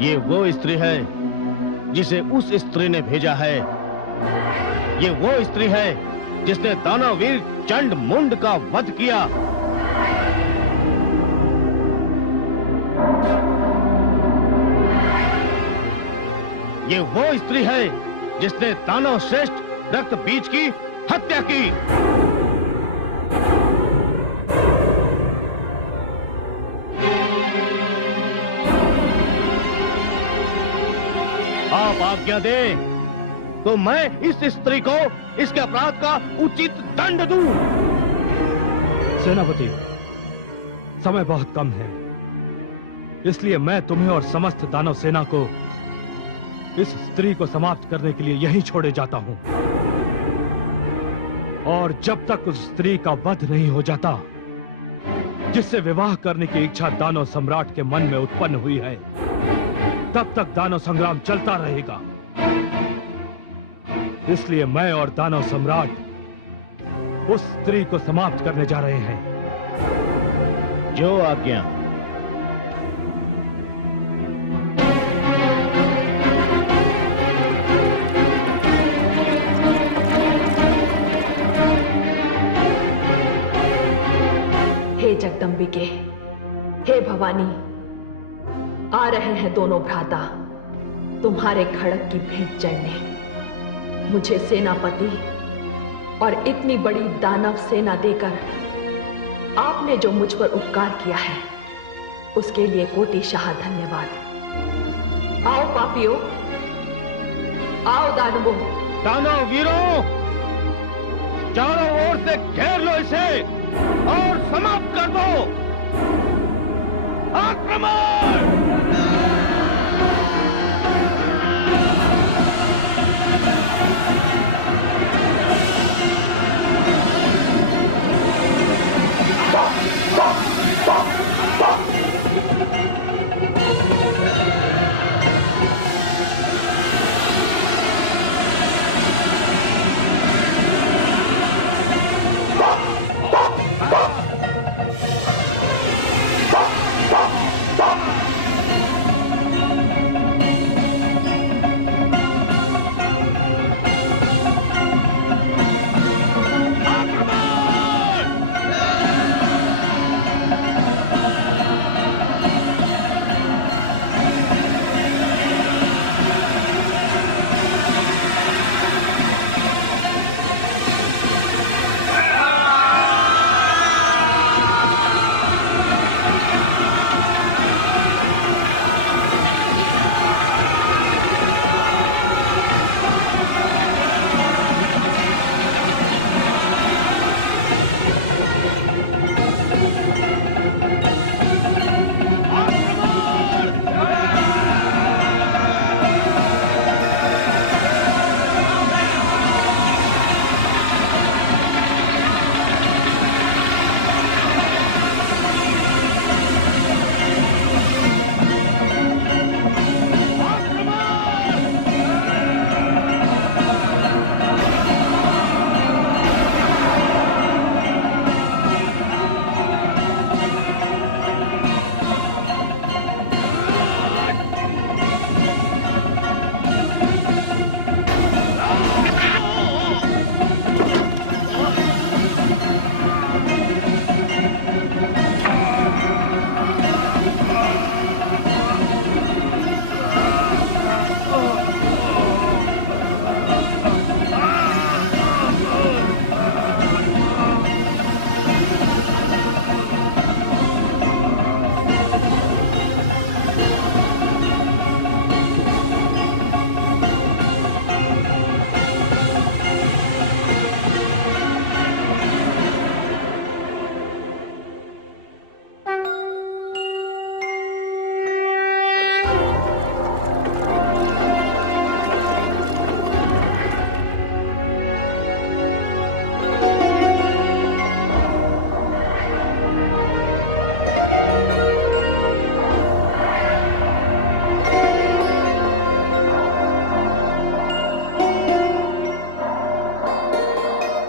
ये वो स्त्री है जिसे उस स्त्री ने भेजा है। ये वो स्त्री है जिसने दानववीर चंड मुंड का वध किया। ये वो स्त्री है जिसने दानव श्रेष्ठ रक्त बीज की हत्या की। आप आज्ञा दें तो मैं इस स्त्री को इसके अपराध का उचित दंड दूं। सेनापति, समय बहुत कम है, इसलिए मैं तुम्हें और समस्त दानव सेना को इस स्त्री को समाप्त करने के लिए यहीं छोड़े जाता हूं। और जब तक उस स्त्री का वध नहीं हो जाता जिससे विवाह करने की इच्छा दानव सम्राट के मन में उत्पन्न हुई है, तब तक दानव संग्राम चलता रहेगा। इसलिए मैं और दानव सम्राट उस स्त्री को समाप्त करने जा रहे हैं। जो आज्ञा। हे जगदंबिके, हे भवानी, आ रहे हैं दोनों भ्राता तुम्हारे खड़क की भेंट चढ़ने। मुझे सेनापति और इतनी बड़ी दानव सेना देकर आपने जो मुझ पर उपकार किया है उसके लिए कोटिशाह धन्यवाद। आओ पापियों, आओ दानवों। दानव वीरों, चारों ओर से घेर लो इसे और समाप्त कर दो। आक्रमण!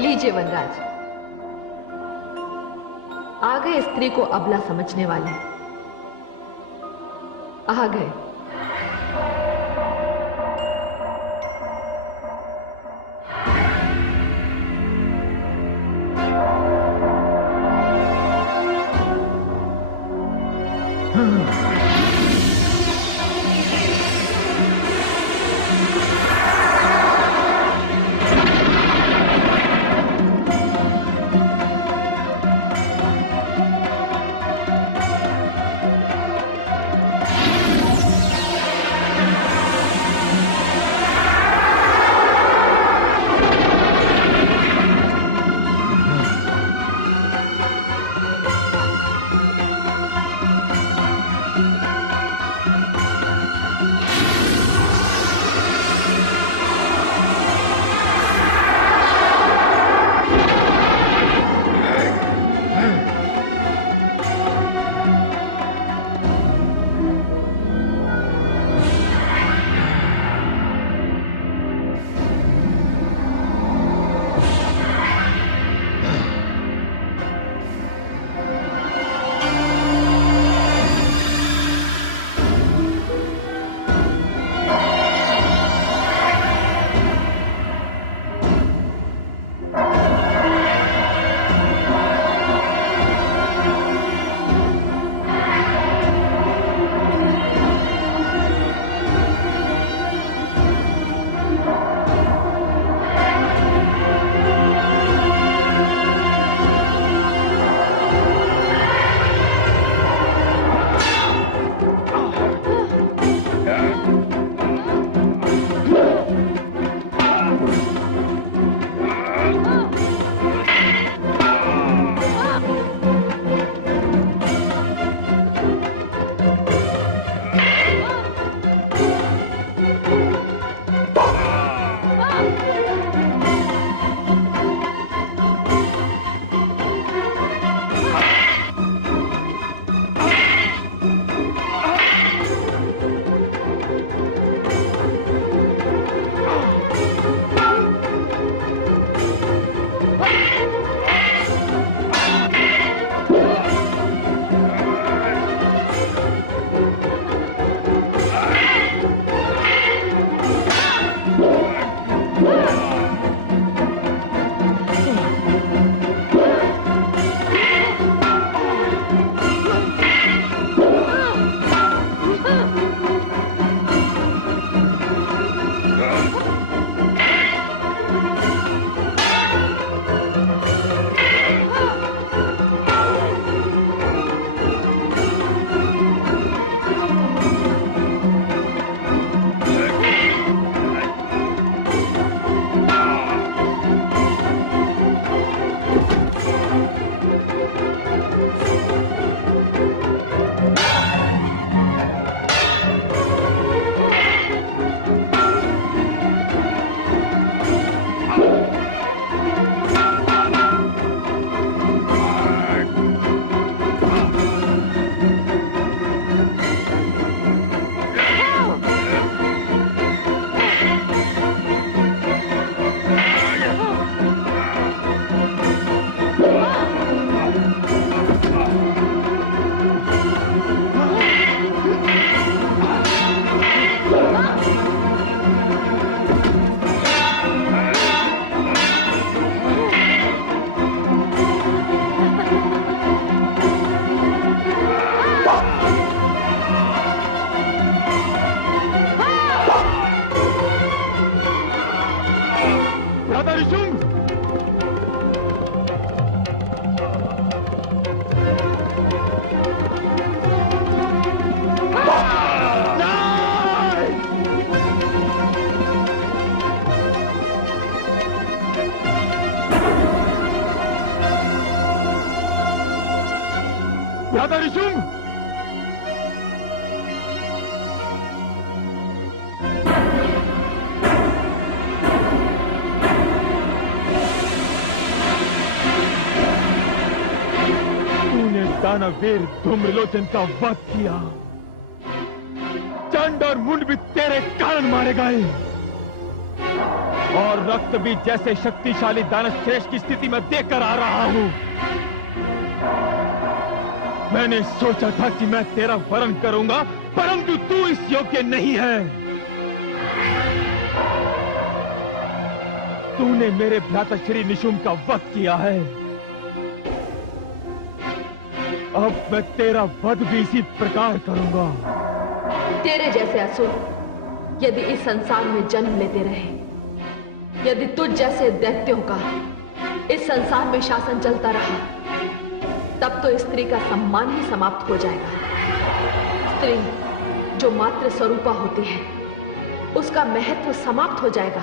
लीजिए वनराज, आ गए स्त्री को अबला समझने वाले। आ गए। राधा ऋषुम! तूने दानवीर धूम्रलोचन का वध किया। चंड और मुंड भी तेरे कारण मारे गए और रक्त भी जैसे शक्तिशाली दानव श्रेष्ठ की स्थिति में देखकर आ रहा हूं। मैंने सोचा था कि मैं तेरा वरण करूंगा, परंतु तू इस योग्य नहीं है। तूने मेरे भ्राता श्री निशुंभ का वध किया है। अब मैं तेरा वध भी इसी प्रकार करूंगा। तेरे जैसे असुर यदि इस संसार में जन्म लेते रहे, यदि तुझ जैसे दैत्यों का इस संसार में शासन चलता रहा, तब तो स्त्री का सम्मान ही समाप्त हो जाएगा। स्त्री जो मात्र स्वरूपा होती है, उसका महत्व समाप्त हो जाएगा।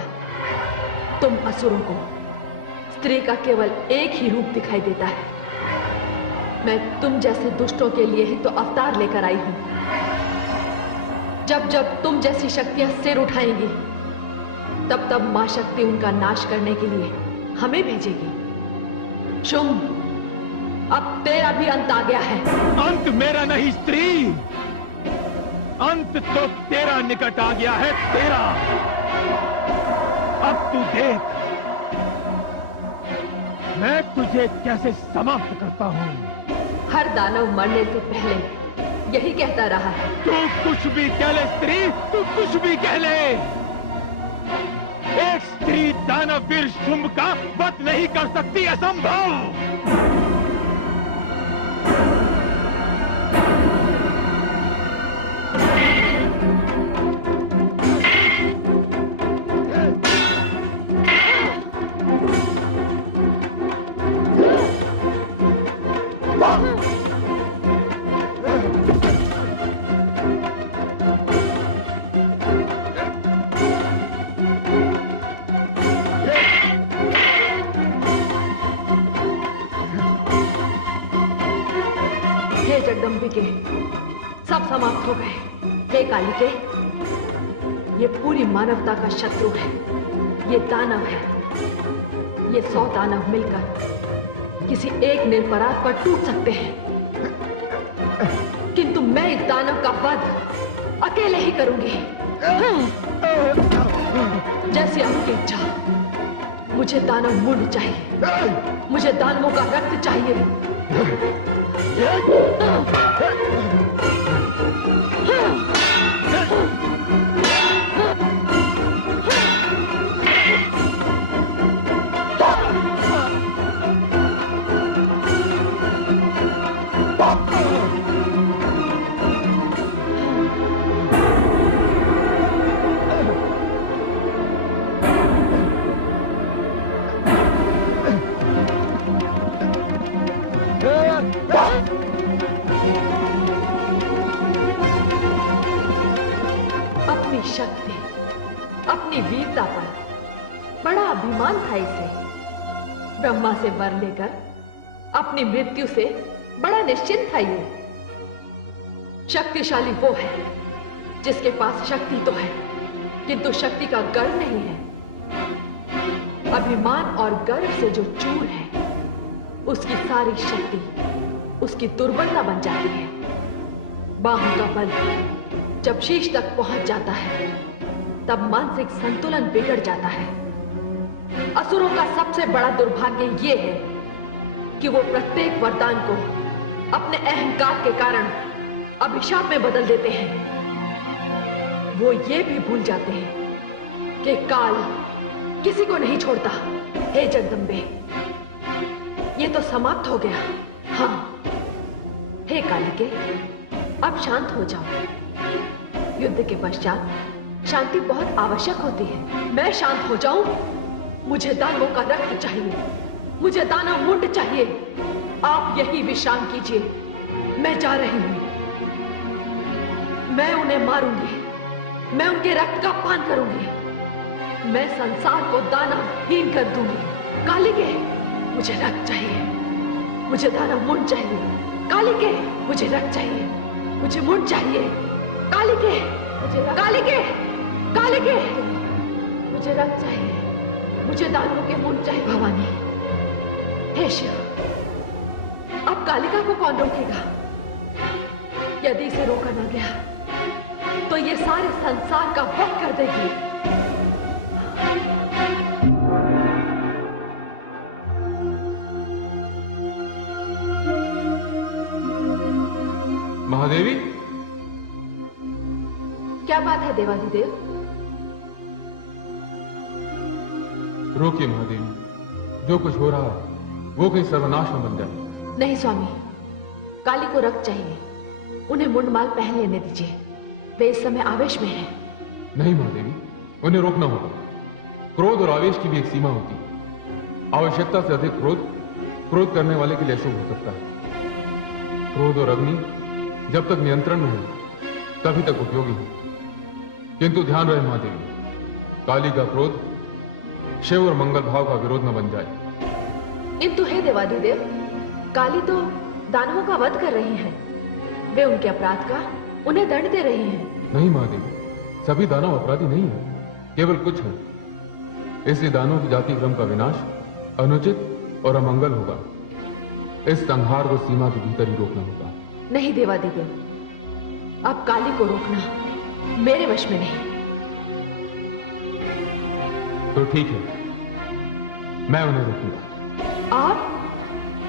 तुम असुरों को स्त्री का केवल एक ही रूप दिखाई देता है। मैं तुम जैसे दुष्टों के लिए ही तो अवतार लेकर आई हूं। जब जब तुम जैसी शक्तियां सिर उठाएंगी, तब तब मां शक्ति उनका नाश करने के लिए हमें भेजेगी। शुंभ, अब तेरा भी अंत आ गया है। अंत मेरा नहीं स्त्री, अंत तो तेरा निकट आ गया है, तेरा। अब तू देख मैं तुझे कैसे समाप्त करता हूं। हर दानव मरने से पहले यही कहता रहा है। तू कुछ भी कह ले स्त्री, तू कुछ भी कह ले। एक स्त्री दानवीर शुंभ का वध नहीं कर सकती, असंभव। हे जगदम्बिके, सब समाप्त हो गए। हे कालिके, ये पूरी मानवता का शत्रु है, ये दानव है। ये 100 दानव मिलकर किसी एक निरपराध पर टूट सकते हैं, किंतु मैं इस दानव का वध अकेले ही करूंगी। जैसी आपकी इच्छा। मुझे दानव मुंड चाहिए, मुझे दानवों का रक्त चाहिए। अपनी शक्ति, अपनी वीरता पर बड़ा अभिमान था इसे। ब्रह्मा से वर लेकर अपनी मृत्यु से बड़ा निश्चिंत था ये। शक्तिशाली वो है जिसके पास शक्ति तो है, किंतु शक्ति का गर्व नहीं है। अभिमान और गर्व से जो चूर है, उसकी सारी शक्ति उसकी दुर्बलता बन जाती है। बाहों का बल जब शीश तक पहुंच जाता है, तब मानसिक संतुलन बिगड़ जाता है। असुरों का सबसे बड़ा दुर्भाग्य ये है कि वो प्रत्येक वरदान को अपने अहंकार के कारण अभिशाप में बदल देते हैं। वो ये भी भूल जाते हैं कि काल किसी को नहीं छोड़ता। हे जगदम्बे, ये तो समाप्त हो गया। हाँ, हे कालिके, अब शांत हो जाओ। युद्ध के पश्चात शांति बहुत आवश्यक होती है। मैं शांत हो जाऊं? मुझे दानवों का रक्त चाहिए, मुझे दानव मुंड चाहिए। आप यही विश्राम कीजिए, मैं जा रही हूं। मैं उन्हें मारूंगी, मैं उनके रक्त का पान करूंगी, मैं संसार को दानवहीन कर दूंगी। कालिके, मुझे रक्त चाहिए, मुझे दानव मुंड चाहिए। कालिके, मुझे रक्त चाहिए, मुझे मुंड चाहिए। कालिके, कालिके, कालिके, मुझे रक्त चाहिए, मुझे दानवों के मुंड चाहिए। भवानी, हे शिव, अब कालिका को कौन रोकेगा? यदि इसे रोका न गया तो ये सारे संसार का वध कर देगी। महादेवी, क्या बात है देवाधिदेव? रोकिए महादेवी, जो कुछ हो रहा है वो कहीं सर्वनाश न बन जाए। नहीं स्वामी, काली को रक्त चाहिए। उन्हें मुंडमाल पहन लेने दीजिए, वे इस समय आवेश में हैं। नहीं महादेवी, उन्हें रोकना होगा। क्रोध और आवेश की भी एक सीमा होती है। आवश्यकता से अधिक क्रोध करने वाले के लिए अशुभ हो सकता है। क्रोध और अग्नि जब तक नियंत्रण में हो तभी तक उपयोगी है। किंतु ध्यान रहे महादेवी, काली का क्रोध शिव और मंगल भाव का विरोध न बन जाए। किंतु हे देवाधिदेव, काली तो दानवों का वध कर रही हैं। वे उनके अपराध का उन्हें दंड दे रही हैं। नहीं महादेवी, सभी दानव अपराधी नहीं है, केवल कुछ है। इससे दानवों की जाति क्रम का विनाश अनुचित और अमंगल होगा। इस संहार को सीमा के भीतर ही रोकना होगा। नहीं देवाधिदेव, अब काली को रोकना मेरे वश में नहीं। तो ठीक है, मैं उन्हें रोकूंगा। आप?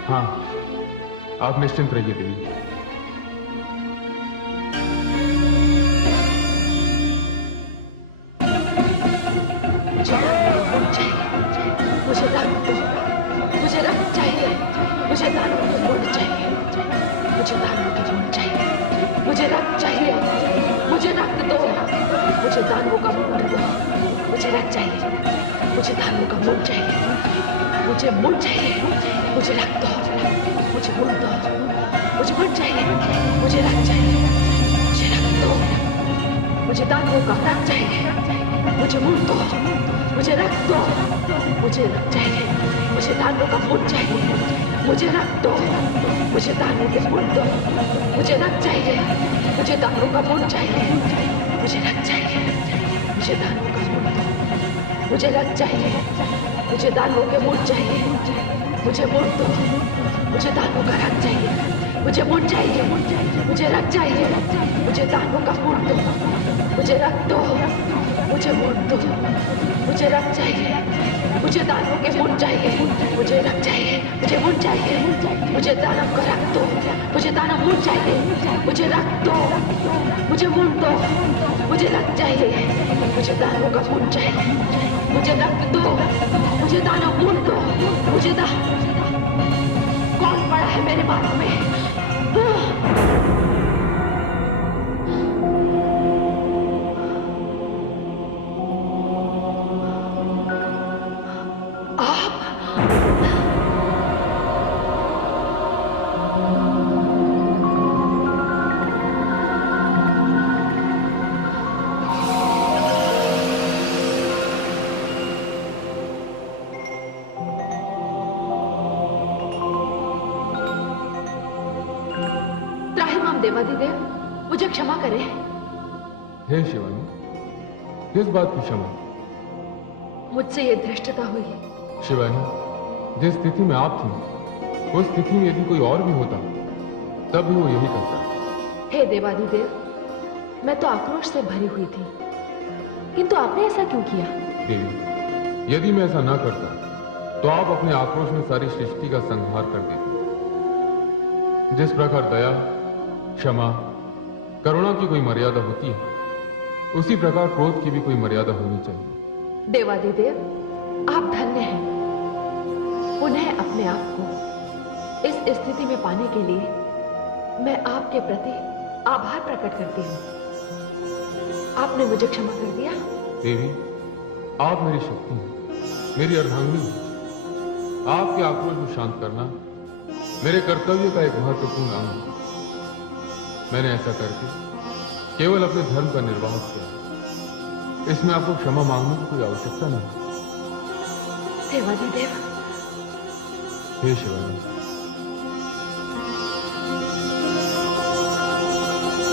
हाँ, आप निश्चिंत रहिए देवी। मुझे दानव दो, मुझे रक्त चाहिए, मुझे दानव की मुंड चाहिए, मुझे दानव की मुंड चाहिए, मुझे रक्त चाहिए, मुझे रक्त दो, मुझे दानवों का मुंड दो, मुझे रक्त चाहिए, मुझे दानवों का मुंड चाहिए, मुझे मुंड चाहिए, मुझे रक्त दो, मुझे मुंड दो, मुझे मुंड चाहिए, मुझे रक्त चाहिए, मुझे रक्त दो, मुझे दानवों का रक्त चाहिए, मुझे मुंड दो, मुझे रक्त दो, मुझे रक्त चाहिए, मुझे दानवों का मुंड चाहिए, मुझे रक्त दो, मुझे दानवों के मुंड दो, मुझे रक्त चाहिए, मुझे दानवों का मुंड चाहिए, मुझे रक्त चाहिए, मुझे दानवों का मुंड दो, मुझे रक्त चाहिए, मुझे दानवों के मुंड चाहिए, मुझे मुंड दो, मुझे दानवों का रक्त चाहिए, मुझे मुंड चाहिए, मुझे रक्त चाहिए, मुझे दानवों का मुंड दो, मुझे रक्त दो, मुझे मुंड दो, मुझे रक्त चाहिए, मुझे दानवों के मुंड चाहिए, मुझे रक्त चाहिए, मुझे मुंड चाहिए, मुझे दानव का रक्त दो, मुझे दानव मुंड चाहिए, मुझे रक्त दो, मुझे मुंड दो, मुझे रक्त चाहिए, मुझे दानवों का मुंड चाहिए, मुझे रक्त दो, मुझे दानव मुंड दो, मुझे कौन पड़ा है मेरे मार्ग में? देवाधिदेव, मुझे क्षमा करें। हे शिवानी, किस बात की क्षमा? मुझसे ये धृष्टता हुई। शिवानी, जिस स्थिति में आप थी, उस स्थिति में यदि कोई और भी होता तब भी वो यही करता। हे देवाधिदेव, मैं तो आक्रोश से भरी हुई थी, किंतु आपने ऐसा क्यों किया? देवी, यदि मैं ऐसा ना करता तो आप अपने आक्रोश में सारी सृष्टि का संहार कर देते। जिस प्रकार दया, क्षमा, करुणा की कोई मर्यादा होती है, उसी प्रकार क्रोध की भी कोई मर्यादा होनी चाहिए। देवाधिदेव, आप धन्य हैं। पुनः अपने आप को इस स्थिति में पाने के लिए मैं आपके प्रति आभार प्रकट करती हूँ। आपने मुझे क्षमा कर दिया। देवी, आप मेरी शक्ति हैं, मेरी अर्धांगिनी हैं। आपके आक्रोश को शांत करना मेरे कर्तव्य का एक महत्वपूर्ण अंग है। मैंने ऐसा करके केवल अपने धर्म का निर्वाह किया। इसमें आपको क्षमा मांगने की कोई आवश्यकता नहीं। देवाधिदेव। हे शिवानी,